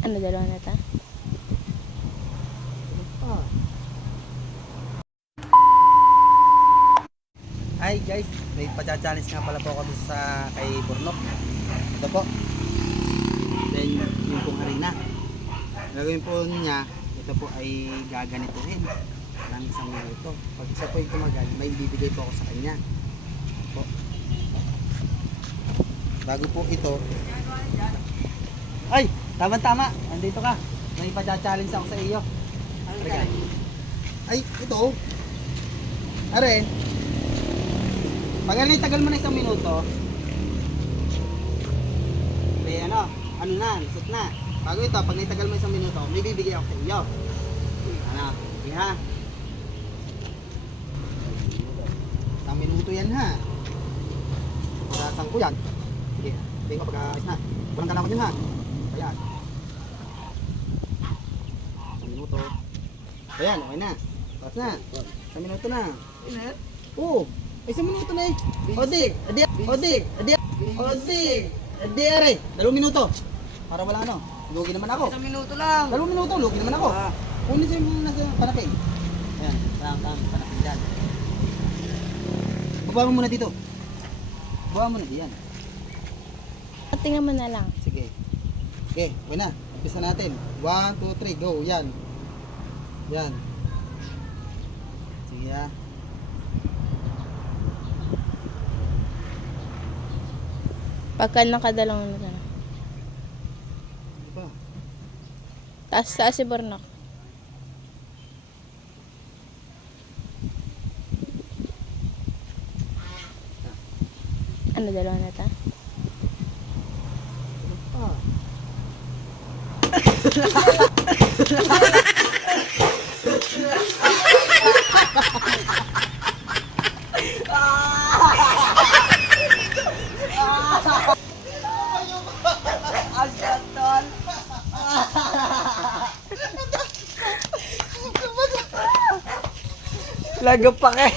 Ano, dalawa na ta? Hi guys, may pa-challenge nga pala po ako dun sa kay Burnok. Ito po. Then yung pong harina. Gagawin po niya, ito po ay gaganituhin ng isang minuto. Pag isa po yung tumagal, may ibibigay po ako sa kanya. Po. Bago po ito. Ay, tama-tama. Andito ka. May pa-challenge ako sa iyo. Ay, ito. Are. Pag tagal mo na isang minuto, may ano na, lisot na. Bago ito, pag tagal mo isang minuto, may bibigay ako sa iyo. Ano, okay ha? Isang minuto yan ha. Pagkasang ko yan. Sige, hindi ko pagkakais na. Walang kalaman yun ha. Ayan. Isang minuto. Ayan, okay na. Tapos na. Isang minuto na. Inet? Oo. Isang minuto na eh. Odig, are. 2 minuto. Para wala ano. Lugi naman ako. 1 minuto lang. 2 minuto, lugi naman ako. Kunin siya yung nasa panapin. Ayan, panapin dyan. Baba mo muna dito. Baba mo na diyan. Tingnan mo na lang. Sige. Okay, okay na. Umpisa natin. 1, 2, 3, go. Yan. Yan. Sige ha. Pagka nakadalawang na. Diba? Taas si Burnok. Ano, dalawa na ta? Asyatol. Lago pa kayo.